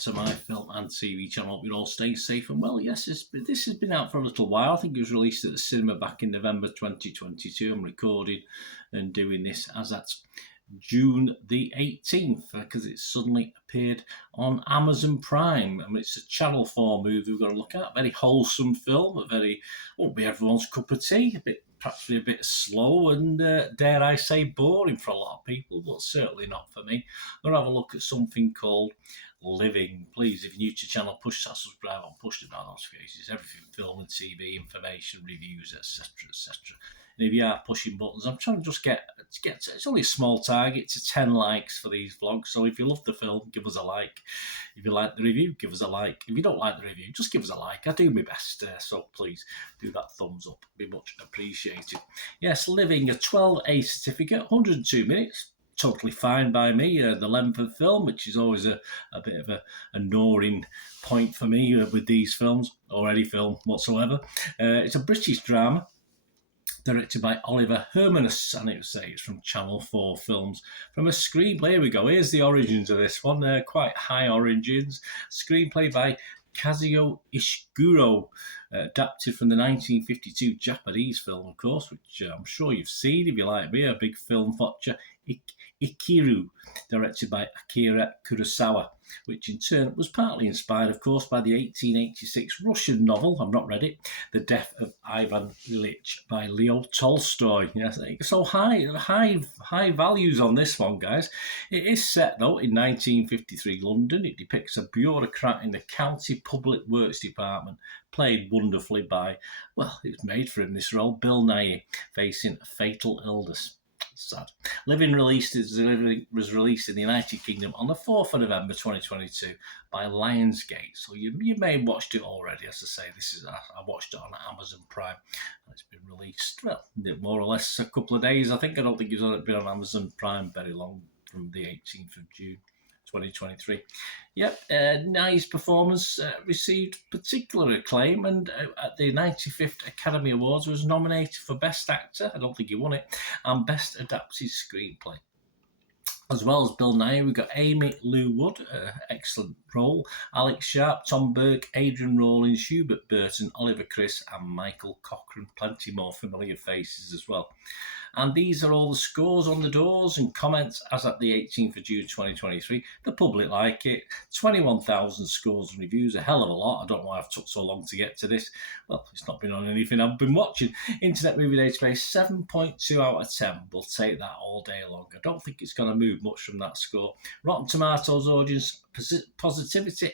to my film and TV channel. Hope you're all staying safe and well. Yes, this has been out for a little while. I think it was released at the cinema back in November 2022. I'm recording and doing this as at June the 18th because it suddenly appeared on Amazon Prime. I mean, it's a Channel 4 movie we've got to look at. A very wholesome film, won't be everyone's cup of tea, perhaps a bit slow and, dare I say, boring for a lot of people, but certainly not for me. We're going to have a look at something called Living. Please, if you're new to the channel, push that subscribe button, push the bell notifications, everything film and TV, information, reviews, etc., etc. And if you are pushing buttons, I'm trying to just get it's only a small target to 10 likes for these vlogs. So if you love the film, give us a like. If you like the review, give us a like. If you don't like the review, just give us a like. I do my best, so please do that thumbs up. It'd be much appreciated. Yes, Living, a 12A certificate, 102 minutes. Totally fine by me. The length of film, which is always a bit of a gnawing point for me with these films, or any film whatsoever. It's a British drama, directed by Oliver Hermanus, and it's from Channel 4 Films. From a screenplay, here we go. Here's the origins of this one. They're quite high origins. Screenplay by Kazuo Ishiguro, adapted from the 1952 Japanese film, of course, which I'm sure you've seen if you like me, a big film watcher. Ikiru, directed by Akira Kurosawa, which in turn was partly inspired, of course, by the 1886 Russian novel, I've not read it, The Death of Ivan Ilyich by Leo Tolstoy. Yes, so high values on this one, guys. It is set, though, in 1953 London. It depicts a bureaucrat in the County Public Works Department, played wonderfully by, well, it was made for him, this role, Bill Nighy, facing a fatal illness. Sad. Living was released in the United Kingdom on the 4th of November 2022 by Lionsgate. So you may have watched it already. As I say, I watched it on Amazon Prime. And it's been released, well, more or less a couple of days. I don't think it's been on Amazon Prime very long, from the 18th of June 2023. Yep, Nighy's performance received particular acclaim, and at the 95th Academy Awards was nominated for Best Actor, I don't think he won it, and Best Adapted Screenplay. As well as Bill Nighy, we've got Amy Lou Wood, excellent role, Alex Sharp, Tom Burke, Adrian Rawlings, Hubert Burton, Oliver Chris, and Michael Cochran. Plenty more familiar faces as well. And these are all the scores on the doors and comments as at the 18th of June 2023. The public like it. 21,000 scores and reviews, a hell of a lot. I don't know why I've took so long to get to this. Well, it's not been on anything I've been watching. Internet Movie Database, 7.2 out of 10. We'll take that all day long. I don't think it's going to move much from that score. Rotten Tomatoes audience positivity,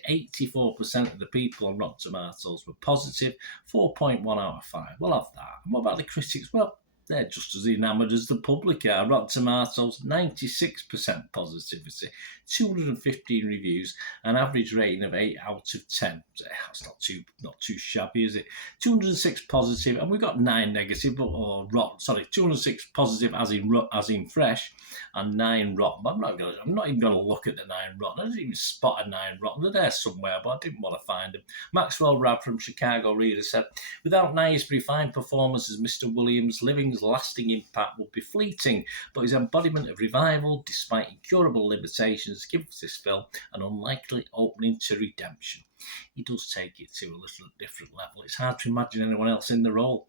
84% of the people on Rotten Tomatoes were positive, 4.1 out of 5. We'll have that. And what about the critics? Well, they're just as enamoured as the public are. Rotten Tomatoes, 96% positivity, 215 reviews, an average rating of 8 out of 10. That's not too shabby, is it? 206 positive, and we've got 9 negative, 206 positive as in fresh, and 9 rotten. But I'm not even going to look at the 9 rotten. I didn't even spot a 9 rotten. They're there somewhere, but I didn't want to find them. Maxwell Rab from Chicago Reader said, without Nighy's refined performance as Mr. Williams, Living's lasting impact will be fleeting, but his embodiment of revival, despite incurable limitations, gives this film an unlikely opening to redemption. He does take it to a little different level. It's hard to imagine anyone else in the role.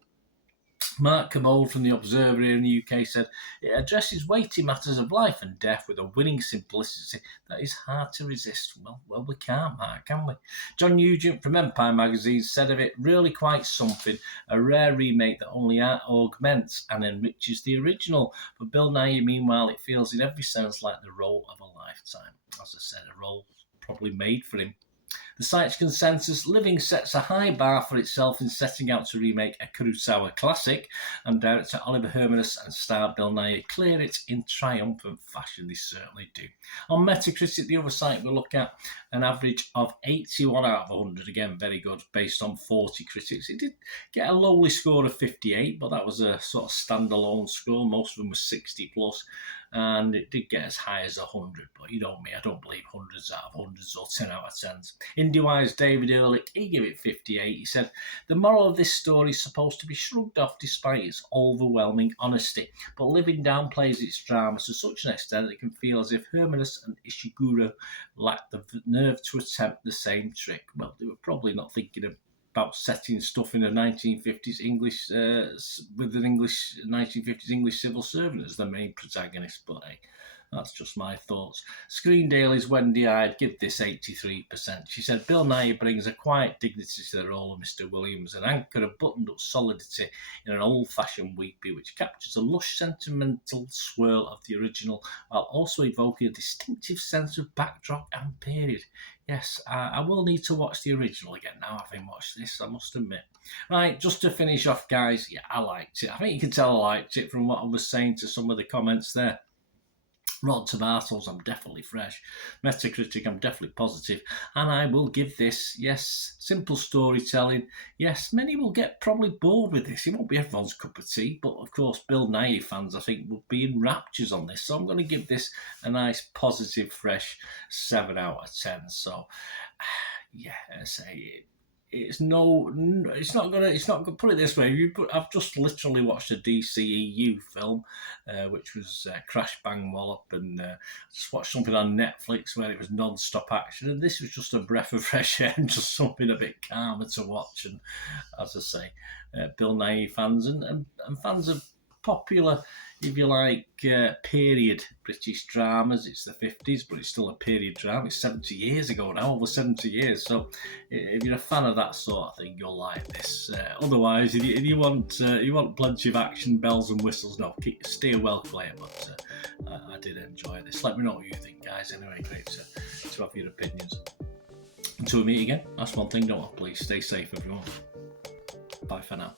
Mark Commode from The Observer here in the UK said, it addresses weighty matters of life and death with a winning simplicity that is hard to resist. Well, we can't, Mark, can we? John Nugent from Empire Magazine said of it, really quite something, a rare remake that only augments and enriches the original. For Bill Nighy, meanwhile, it feels in every sense like the role of a lifetime. As I said, a role probably made for him. The site's consensus, Living sets a high bar for itself in setting out to remake a Kurosawa classic, and director Oliver Hermanus and star Bill Nighy clear it in triumphant fashion. They certainly do. On Metacritic, the other site we'll look at, an average of 81 out of 100. Again, very good, based on 40 critics. It did get a lowly score of 58, but that was a sort of standalone score. Most of them were 60 plus. and it did get as high as 100, but you know me, I don't believe hundreds out of hundreds or 10 out of 10s. Indie-wise David Ehrlich, he gave it 58. He said, the moral of this story is supposed to be shrugged off despite its overwhelming honesty, but Living downplays its drama to such an extent that it can feel as if Hermanus and Ishiguro lacked the nerve to attempt the same trick. Well, they were probably not thinking about setting stuff in a 1950s English with an English 1950s English civil servant as the main protagonist, but hey, that's just my thoughts. Screen Daily's Wendy I'd give this 83%. She said Bill Nighy brings a quiet dignity to the role of Mr. Williams, an anchor of buttoned-up solidity in an old-fashioned weepy, which captures a lush sentimental swirl of the original while also evoking a distinctive sense of backdrop and period. Yes, I will need to watch the original again now having watched this, I must admit. Right, just to finish off, guys, yeah, I liked it. I think you can tell I liked it from what I was saying to some of the comments there. Rotten Tomatoes, I'm definitely fresh. Metacritic, I'm definitely positive. And I will give this, yes, simple storytelling. Yes, many will get probably bored with this. It won't be everyone's cup of tea, but of course, Bill Nighy fans, I think, will be in raptures on this. So I'm going to give this a nice, positive, fresh 7 out of 10. So, yeah, I say it. It's not gonna put it this way. I've just literally watched a DCEU film, which was Crash Bang Wallop, and just watched something on Netflix where it was non-stop action, and this was just a breath of fresh air and just something a bit calmer to watch. And as I say, Bill Nighy fans and fans of popular, if you like, period British dramas. It's the 50s, but it's still a period drama. It's 70 years ago now, over 70 years. So if you're a fan of that sort of thing, you'll like this. Otherwise, if you want plenty of action, bells and whistles, no, steer well clear. But I did enjoy this. Let me know what you think, guys. Anyway, great to have your opinions. Until we meet again, that's one thing, don't I? Please stay safe, everyone. Bye for now.